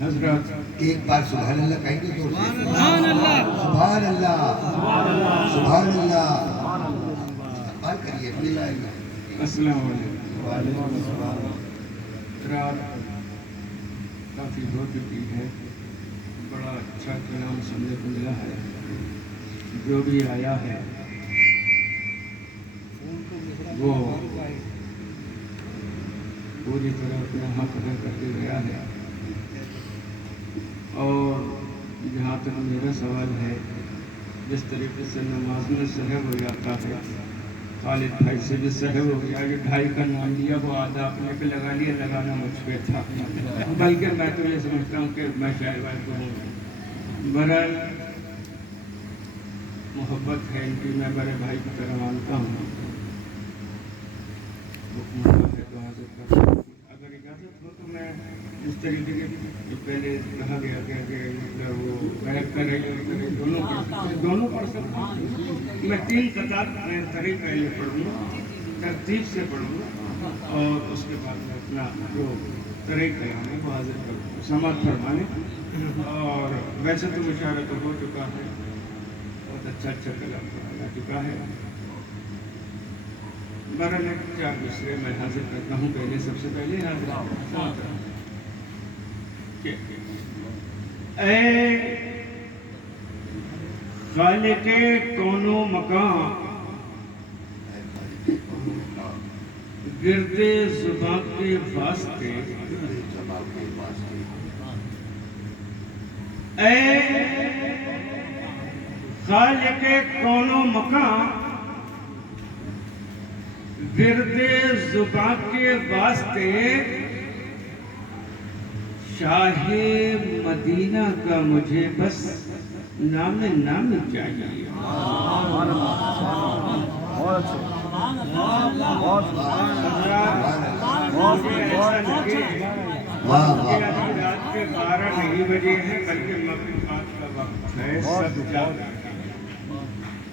حضرات ایک بار سبحان اللہ کہیں گے تو سبحان اللہ سبحان اللہ سبحان اللہ استقبال کریے اپنی لائن میں. السلام علیکم. رات کافی ہو چکی ہے. بڑا اچھا کلام سننے کو ملا ہے. جو بھی آیا ہے وہ پوری طرح اپنا حق ادا کرتے گیا ہے. اور جہاں تک میرا سوال ہے، جس طریقے سے نماز میں سہو ہو جاتا ہے، خالد بھائی سے بھی سہو ہو گیا. جو ڈھائی کا نام لیا وہ آدھا اپنے پہ لگا لیا، لگانا مجھ پہ تھا. بلکہ میں تو یہ سمجھتا ہوں کہ میں شاید بھائی کو ہوں. برحال محبت ہے ان کی، میں بڑے بھائی کی طرح مانتا ہوں. اگر اجازت ہو تو میں اس طریقے کے پہلے کہا گیا کہ مطلب وہ بیک کرے دونوں پڑھ سکتا ہوں. میں 3 قطعات طریق پہلے پڑھوں گا، ترتیب سے پڑھوں گا، اور اس کے بعد میں اپنا جو طریق کلام ہے وہ حاضر کروں گا سماعت فرمانے. اور ویسے تو مشاورہ تو ہو چکا ہے، بہت اچھا کلام پڑھا جا چکا ہے. بہرحال 4 مصرے میں حاضر کرتا ہوں. پہلے سب سے پہلے حاضر کہ اے خالق کون و مکان، گرد زباں کے واسطے، اے خالق کون و مکان، گرد زباں کے واسطے، شاہ مدینہ کا مجھے بس نام چاہیے. رات کے 12 نہیں بجے ہیں بلکہ مغرب بعد کا وقت ہے. سب جاگ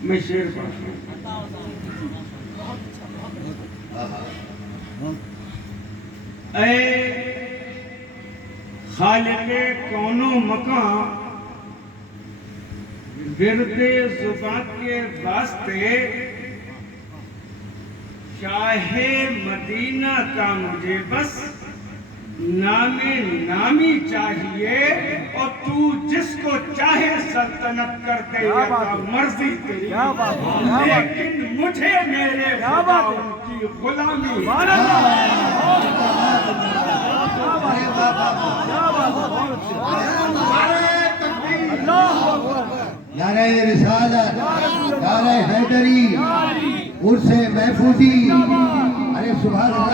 میں شعر پڑھتا ہوں. اے خالق کون و مکان، گرد زباں کے واسطے، شاہ مدینہ کا مجھے بس نامی چاہیے، اور تو جس کو چاہے سلطنت کر دے، یا مرضی تیری، لیکن مجھے میرے خدا ان کی غلامی. نعرہ رسالت، نعرہ حیدری، عرس محفوظی. ارے سبحان اللہ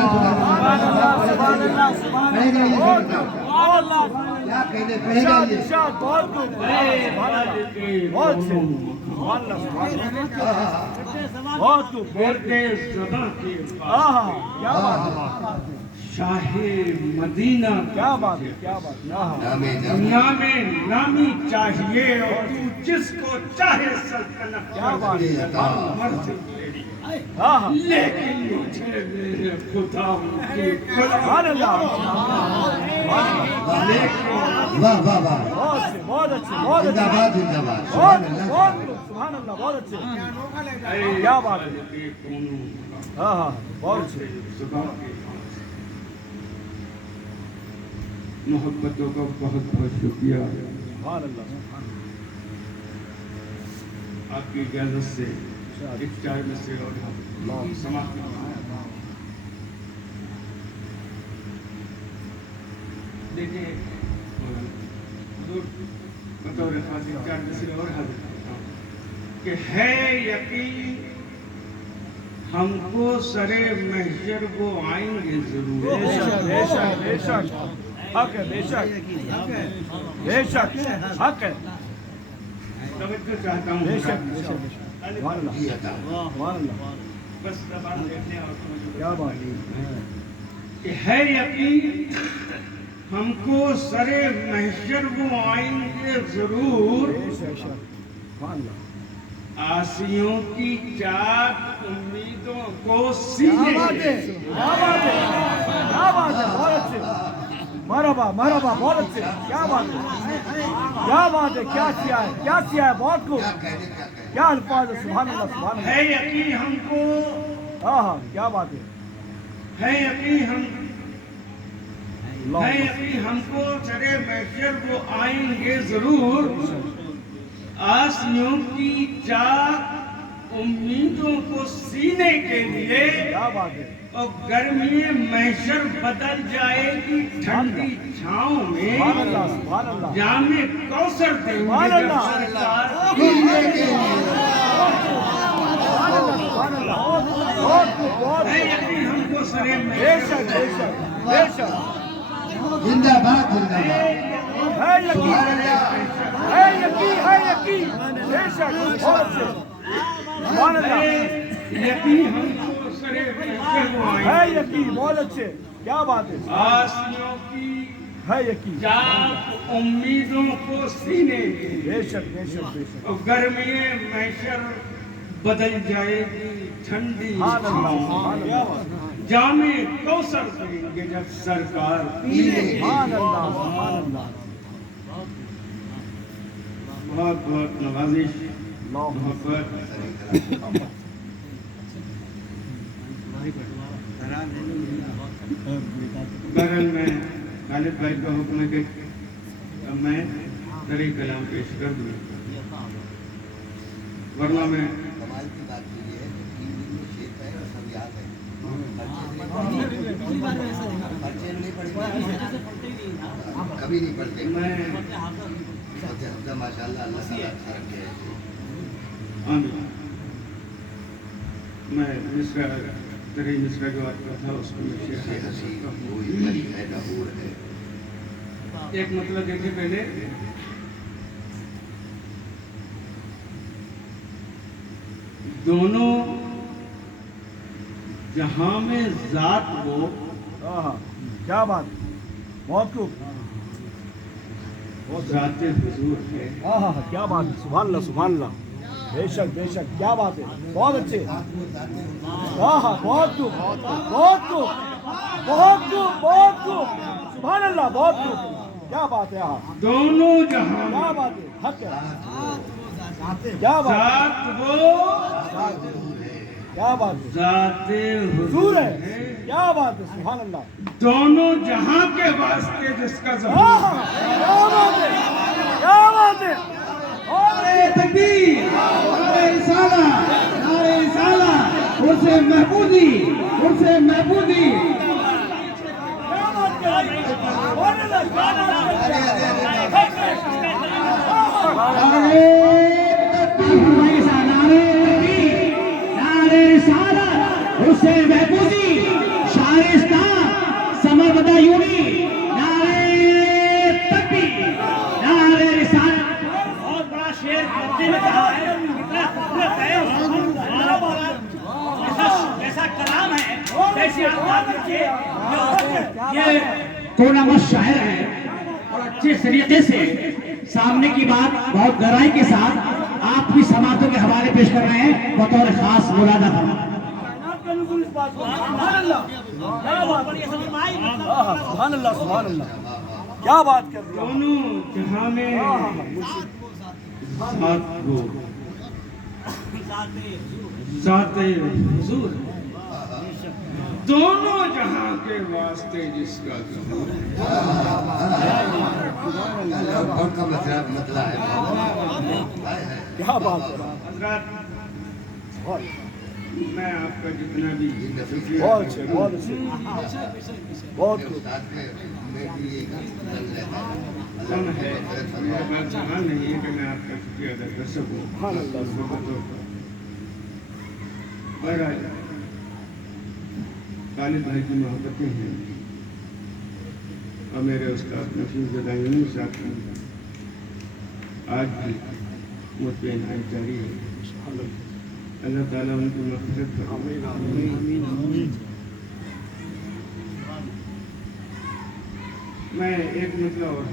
سبحان اللہ. کیا کہتے پہلے شاہ مدینہ، کیا بات ہے، نامی چاہیے، اور تو جس کو چاہے سلطنت مرضی تیری، لیکن مجھے میرے خدا ان کی غلامی. واہ واہ واہ، بہت اچھے، زندہ باد زندہ باد. سبحان اللہ، بہت اچھے، کیا بات ہے. بہت اچھے. محبتوں کا بہت بہت شکریہ. آپ کی اجازت سے ایک 4 مصرے اور سماعت دیکھیں. بطور خاصی 4 مصرے اور حاضر کرتا ہوں کہ ہے یقین ہم کو سرے محشر وہ آئیں گے ضرور. بے شک حق ہے، بے شک حق ہے. توجہ چاہتا ہوں. بے شک بس زبان دیکھنے اور کیا بات کہ ہے یقین ہم کو سرے محشر وہ آئیں گے ضرور. آسیوں کی چاک امیدوں کو سینے. کیا بات ہے، بہت اچھے. मरहबा मरहबा, बहुत अच्छे, क्या बात है, क्या बात है, क्या सिया है, क्या सिया है, बहुत खूब, क्या कहने क्या कहें क्या अल्फाज है, सुभान अल्लाह सुभान अल्लाह। है यकीन हमको, हाँ हाँ, क्या बात है, है यकीन अल्लाह हमको चरे महशर वो आएंगे जरूर, आसियों की चाक उम्मीदों को सीने के लिए, क्या बात है, और गर्मी महशर बदल जाएगी ठंडी छाँव में, सुभान अल्लाह सुभान अल्लाह, जामे कौसर देंगे सुभान जब अल्लाह। सरकार सुभान अल्लाह, बहुत खूब, बहुत है यकीन हमको सरे महशर बेशक बेशक बेशक, जिंदाबाद जिंदाबाद है यकीन, है यकीन, है यकीन, बेशक बहुत अच्छे, सुभान अल्लाह, यकीन हमको सरे महशर वो है आएंगे, यकीन, बहुत अच्छे, क्या बात है, आसियों की है यकीन, चाक उम्मीदों को सीने के लिए, बेशक बेशक बेशक, और गर्मी महशर बदल जाएगी ठंडी सुभान अल्लाह छाँव सुभान में, अल्लाह, जामे कौसर देंगे जब सरकार सुभान अल्लाह सुभान अल्लाह, बहुत बहुत नवाजिश अल्लाह मोहब्बत। बहरहाल मैं खालिद भाई का हुक्म है कि अब मैं दरी कलाम पेश कर दूँ, वरना मैं कमाल की बात ये है कि 3 दिन में शेख है और सब याद है पर्चे नहीं पढ़ते कभी नहीं पढ़ते मैं हफ्ता माशाल्लाह अल्लाह ताला अच्छा रखे है आमीन। मैं मिश्रा दरी मिश्रा जो आपका था उसको मैं शेयर है कर हसी सकता हूँ। कोई मरी है नहूर है एक मतलब देखिए पहले, दोनों जहां में जात वो हाँ हाँ, क्या बात, बहुत खूब, जाते हुजूर है, हाँ हाँ हाँ, क्या बात है, सुभान अल्लाह सुभान अल्लाह, बेशक बेशक, क्या बात है, बहुत अच्छे, हाँ हाँ, बहुत खूब बहुत खूब बहुत खूब बहुत खूब, सुभान अल्लाह बहुत खूब, क्या बात है, हाँ दोनों जहां क्या में बात है, हक है, क्या बात है, जात वो क्या बात है, जाते हुजूर हुजूर है, है, क्या बात है, सुभान अल्लाह, दोनों जहां के वास्ते जिसका हाँ ज़हूर हाँ, क्या बात है, क्या बात है, और तकबीर, नारे रिसाला, नारे रिसाला, उर्से महबूदी, उर्से महबूदी। क्या बात कर रही है, सुभान अल्लाह, क्या बात कर रही है, नारे तकबीर, नारे तकबीर, नारे रिसाला, उर्से महबूदी, शारिस्तान, समरबदा यूनी, नारे तकबीर, नारे रिसाला। बहुत बड़ा शेर करते में कहा है, कितना खूबसूरत है, ऐसा कलाम है, जैसे आप बात कीजिए, ये कोनामा शायर है और अच्छे तरीके से सामने की बात बहुत गहराई के साथ आपकी समातों के हवाले पेश कर रहे हैं बतौर खास मुरादा फरमा। सुभान अल्लाह, क्या बात है, हाँ हाँ, सुभान अल्लाह सुभान अल्लाह, क्या बात कर रही है, दोनों जहां में साथ वो जाते हुजूर, दोनों जहां के वास्ते जिसका ज़हूर है। और का मतलब है क्या बात है, हज़रात, बहुत मैं आपका जितना भी शुक्रिया बहुत अच्छे बहुत अच्छे, बहुत खूब, उस्ताद में भी एक रंग रहता है कम है, मेरे पास जहाँ नहीं है कि मैं आपका शुक्रिया अदा कर सकूँ। सुभान अल्लाह, बहरहाल खालिद भाई की मोहब्बतें हैं और मेरे उस्ताद नफीस जदायूनी साहब की आज भी मुझ पे इनायत जारी है। अल्लाह ताला उनकी मग़फ़िरत फरमाए। मैं एक मतलब और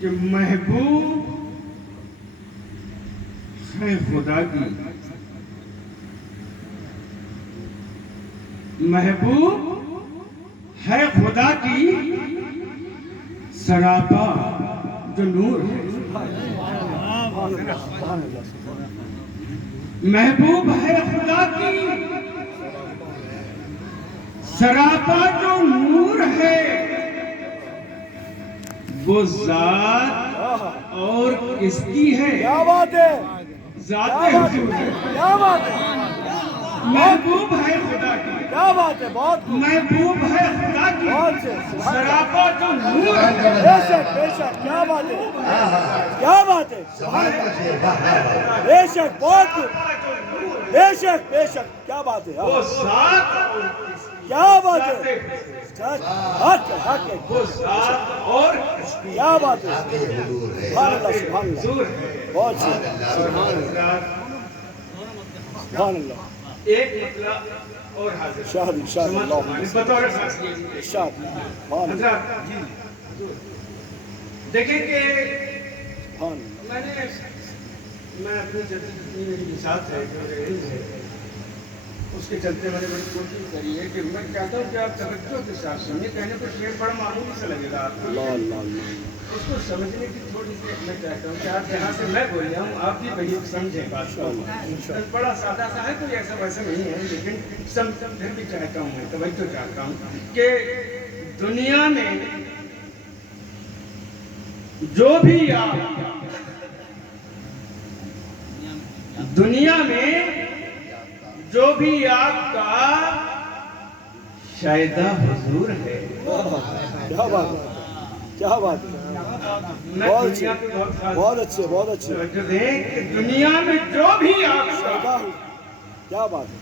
कि महबूब है खुदा की, महबूब ہے خدا کی سراپا جو نور ہے، محبوب ہے خدا کی سراپا جو نور ہے، وہ ذات اور کس کی ہے؟ کیا بات ہے، ذات حضور ہے، کیا بات ہے، محبوب ہے خدا کی، کیا بات ہے، بہت محبوب ہے خدا کی بہت سے سراپا جو نور ہے، بے شک بے شک، کیا بات ہے، کیا بات ہے، بے شک بہت خوب، بے شک بے شک، کیا بات ہے، وہ ذات اور کس کی، کیا بات ہے، حق ہے حق ہے، وہ ذات اور کس کی، کیا بات ہے، حضور ہے سبحان اللہ سبحان اللہ، حضور ہے۔ بہت سے اور حضرات سبحان اللہ، ایک مطلب اور حاضر شاہد شاہد اللہ بطور خاصیت شاہد سبحان اللہ حضرات دیکھیں کہ سبحان اللہ، میں اپنی جتنی میری ساتھ ہے جو علم ہے اس کے چلتے میں نے بڑی کوشش کری ہے کہ میں چاہتا ہوں کہ آپ توجہ کے ساتھ سنیں، کہنے کو شعر بڑا معمولی سا لگے گا آپ کو، اللہ اللہ اللہ، اس کو سمجھنے کی تھوڑی سی میں چاہتا ہوں کہ آپ جہاں سے میں بول رہا ہوں آپ بھی وہی سمجھیں بات کو، بڑا سادہ سا ہے، کوئی ایسا ویسا نہیں ہے، لیکن پھر بھی چاہتا ہوں میں توجہ چاہتا ہوں کہ دنیا میں جو بھی آپ دنیا میں جو بھی آپ کا شائدہ حضور ہے، کیا بات ہے، کیا بات ہے، میں بہت دنیا پہ بہت خاص بہت اچھے بہت اچھے، توجہ دیں کہ دنیا میں جو بھی آپ کا کیا بات ہے،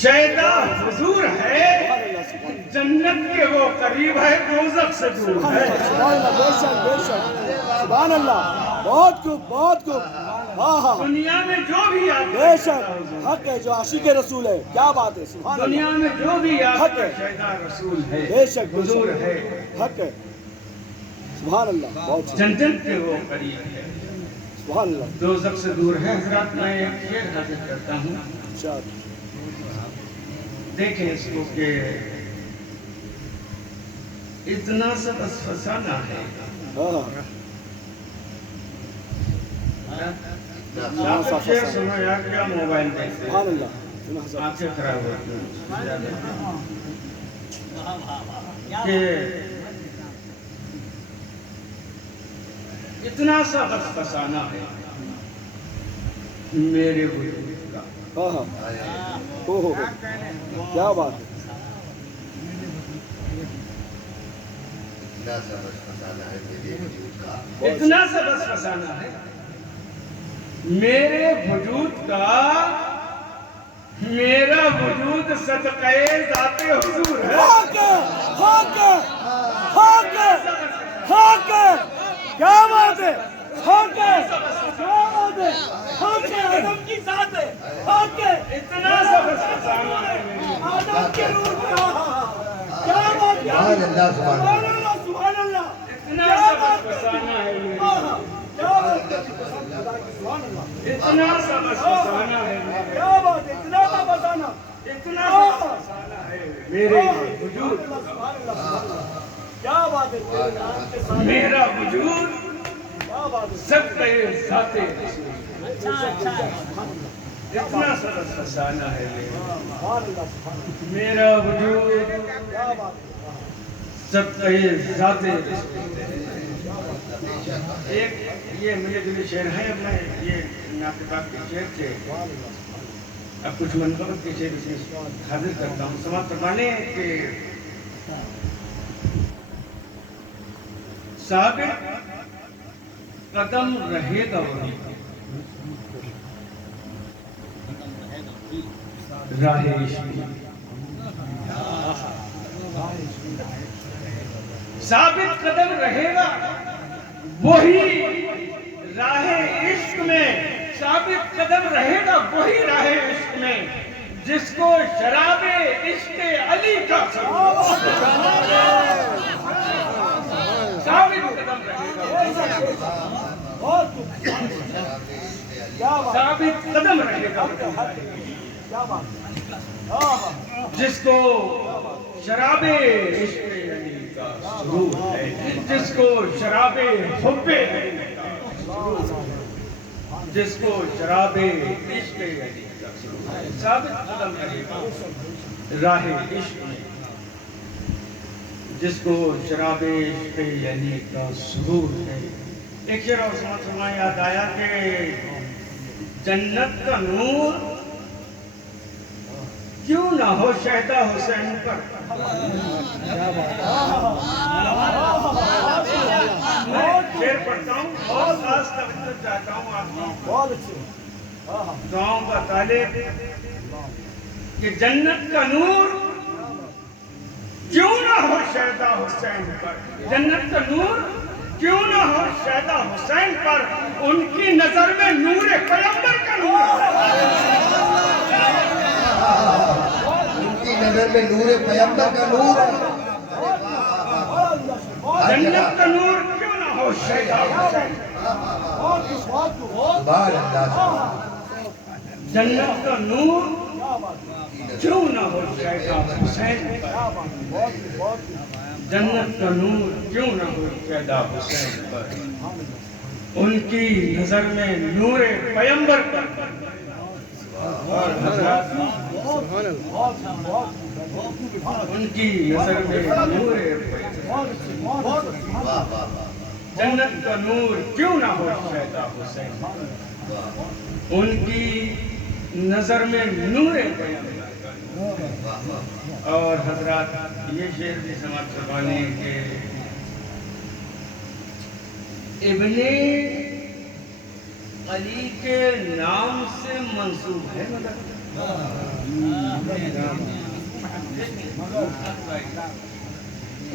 شائدہ حضور ہے، سبحان اللہ سبحان اللہ، جنت کے وہ قریب ہے، دوزخ سے دور سبحان ہے۔ اللہ سبحان اللہ، بے شک بے شک، سبحان اللہ، بہت خوب بہت خوب، ہاں ہاں دنیا میں جو بھی آپ بے شک، حق ہے جو عاشق رسول ہے، کیا بات ہے، سبحان دنیا اللہ، میں جو بھی آپ حق کا ہے، شائدہ رسول ہے، بے شک بے حضور شک، ہے، حق ہے، سبحان اللہ، بہت سے جنت کے وہ قریب ہے، سبحان اللہ، دوزخ سے دور ہے۔ حضرات میں ایک شعر حاضر کرتا ہوں، شاہد دیکھیں اس کو کہ اتنا سا بس فسانہ ہے، ہاں آپ شعر سنو یا کیا موبائل دیکھتے سبحان ہیں، اللہ، آنکھیں خراب ہوتی ہیں کہ اتنا سا بس فسانہ ہے میرے وجود کا، ہاں ہاں، ہو کیا بات ہے، اتنا سا بس فسانہ ہے میرے وجود کا، اتنا سا بس فسانہ ہے میرے وجود کا، میرا وجود صدقہ ذات حضور ہے۔ حق ہے حق ہے حق ہے حق ہے، کیا بات ہے، حق ہے، کیا بات ہے، حق ہے، آدم کی ذات ہے، حق ہے، اتنا سا بس فسانہ ہے میرے، آدم کے روح میں، کیا بات ہے، سبحان اللہ سبحان سبحان اللہ، اللہ سبحان اللہ، اتنا سا بس فسانہ ہے میرے، کیا بات ہے، سبحان اللہ، اتنا سا بس فسانہ ہے میرے، کیا بات ہے، اتنا سا بتانا، اتنا سا فسانہ ہے میرے وجود، سبحان اللہ سبحان اللہ، کیا بات ہے، تیرے نام کے ساتھ، میرا وجود کیا بات ہے، صدقہ ذات رسول، اتنا سا بس فسانہ ہے میرے، سبحان اللہ سبحان اللہ، میرا وجود کیا بات ہے، صدقہ ذات رسول۔ ایک یہ مجھے دل شعر ہے، میں یہ ناطقات کے شعر تھے، اب کچھ منقبت کے شعر اس میں حاضر کرتا ہوں، سماعت فرمانے کہ ثابت قدم رہے گا وہی راہ عشق، ثابت قدم رہے گا وہی راہ عشق میں، ثابت قدم رہے گا وہی راہ عشق میں جس کو شراب عشق علی کا ثابت قدم رہے گا، بہت خوب، کیا بات ہے، ثابت قدم رہے گا کیا بات ہے، جس کو शराबे इश्क़ अली का सुरूर है, जिसको शराबे हुब्बे अली का सुरूर है, जिसको शराबे इश्क़ अली का सुरूर है, साबित कदम रहेगा राहे इश्क़ में, जिसको शराबे इश्क़ अली का सुरूर है। एक शेर और सुना याद आया कि जन्नत का नूर क्यों ना हो शहदा हुसैन पर। मैं शेर पढ़ता हूँ, बहुत खास तवज्जो चाहता हूँ आपकी, बहुत अच्छे। दुआओं का तालिब कि जन्नत का नूर क्यों ना हो शहदा हुसैन पर, जन्नत का नूर क्यों ना हो शहदा हुसैन पर, उनकी नजर में नूर पैगंबर का नूर है। उनकी नजर में नूर पैगंबर का नूर है। जन्नत का नूर क्यों ना हो शहदा हुसैन, सुभान अल्लाह। जन्नत का नूर क्यों ना हो शहदा हुसैन पर, जन्नत का नूर क्यों ना हो शहदा हुसैन पर, उनकी नजर में नूर पैगंबर पर। और हज़रत उनकी नजर में नूर पैगंबर, जन्नत का नूर क्यों ना हो शहदा हुसैन, उनकी नजर में नूर पैगंबर। और हजरत ये शेर भी समाज करवाने के इब्ने अली के नाम से मंसूब है,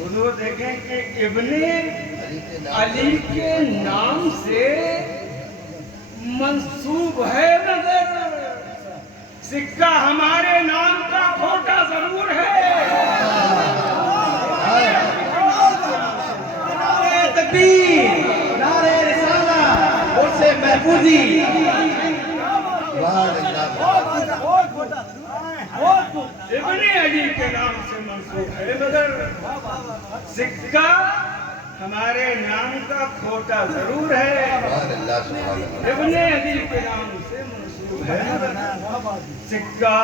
वो देखें कि इब्ने अली के नाम से मंसूब है, मगर सिक्का हमारे नाम का खोटा जरूर है। नारे तकबीर, नारे रिसाला, उससे महफूजी। इब्ने अली के नाम से मंसूब है, मगर सिक्का हमारे नाम का खोटा जरूर है। इब्ने अली के नाम से मंसूब है, सिक्का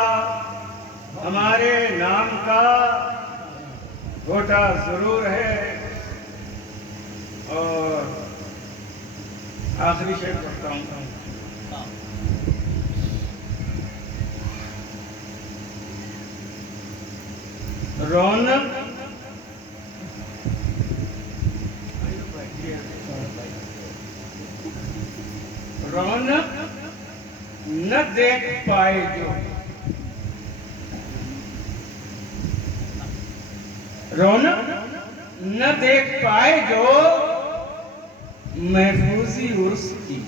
हमारे नाम का खोटा जरूर है। और आखिरी शेर पढ़ता हूँ। रौनक रौनक न देख पाए जो, रौनक न देख पाए जो महफूजी उर्स की।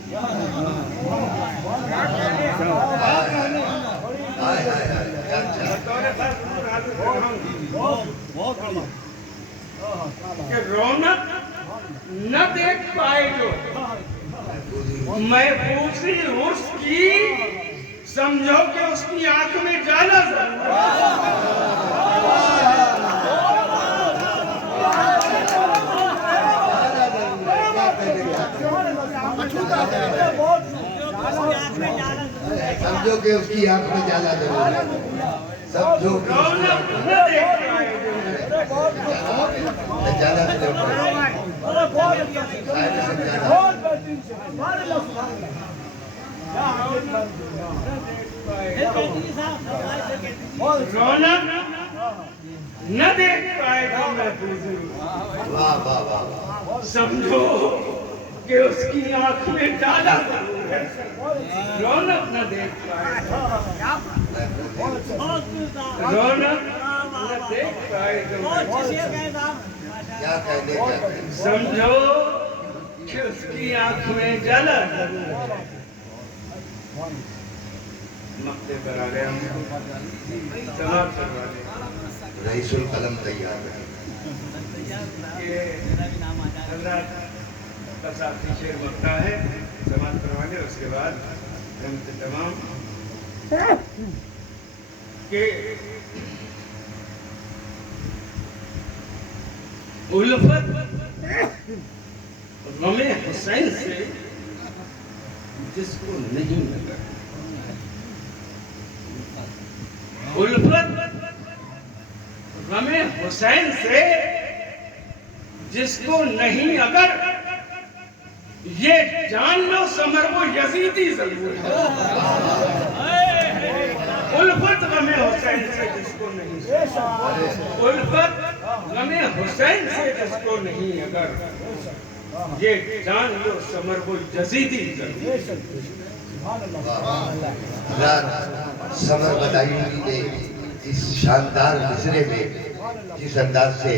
कि रौनक न देख पाए जो महफूजी उर्स की, समझो कि उसकी आंख में जाला जरूर समझो कि उसकी आंख में जाला जरूर है। समझो कि रौनक न देख पाए जो जाला जरूर है। रौनक न देख पाए जो महफूजी उर्स, वाह वाह वाह। समझो कि उसकी आंख में जाला जरूर है। रौनक न देख पाए, रौनक न देख पाए जो क्या कहने क्या कहने। समझो कि उसकी आंख में जाला जरूर है। मक्ते पर आ गए हम, समाप्त करवा दें। रईसुल कलम तैयार है। ये हज़रत का साथी शेर मक्ता है, समाप्त करवा लें। उसके बाद हम तमाम के उल्फत गमे हुसैन से जिसको नहीं लगा, उल्फत गमे हुसैन से जिसको नहीं अगर, ये जान लो समर वो यजीदी जरूर है। उल्फत गमे हुसैन से जिसको नहीं, उल्फत गमे हुसैन से जिसको नहीं अगर, ये जान लो समर वो यजीदी जरूर है। समर बदायूं ने इस शानदार मिसरे में जिस अंदाज से